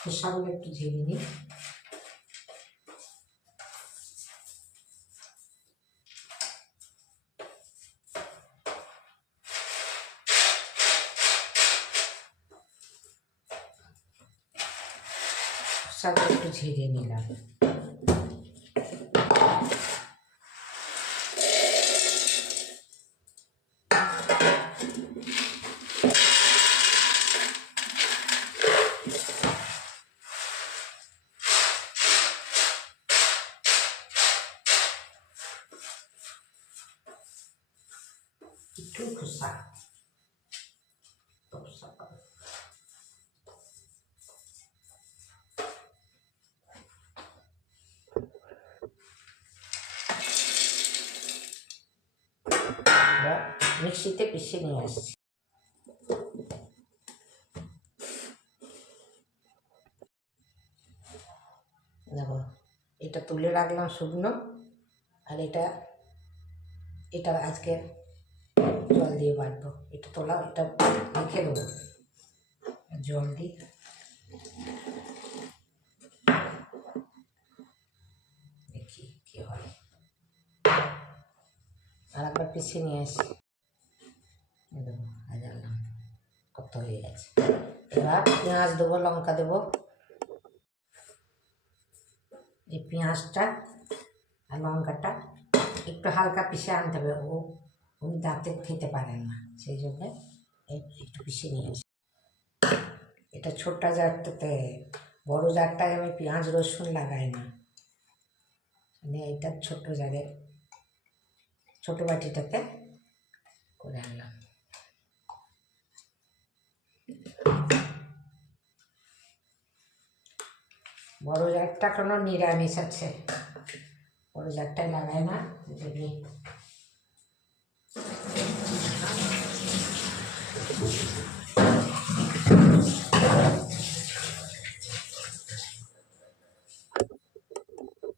খোসাগুলো একটু ঝেড়ে নিই। খোসাগুলো একটু ঝেড়ে নিলাম। একটু খোসা মিক্সিতে পিষে নিয়ে আসছি। দেখো, এটা তুলে রাখলাম শুকনো, আর এটা আজকে জল দিয়ে বাটবো। এটা তোলা, এটা রেখে দেবো জল দিয়ে। দেখি কি হয়। আর একবার পিছিয়ে নিয়ে আসি। দেবো, আজালাম কত হয়ে গেছে। এবার পেঁয়াজ দেবো, লঙ্কা দেবো। এই পেঁয়াজটা আর লঙ্কাটা একটু হালকা পিষে আনতে হবে। উনি দাঁতে খেতে পারেন না, সেই জন্যে একটু পিষে নিয়ে আসি। এটা ছোট্ট জারটাতে, বড় জারটায় আমি পেঁয়াজ রসুন লাগাই না, মানে এইটা ছোট জারে, ছোট বাটিটাতে করে আনলাম। বড় জারটা কোনো নিরামিষ আছে, বড় জারটাই লাগাই না। যদি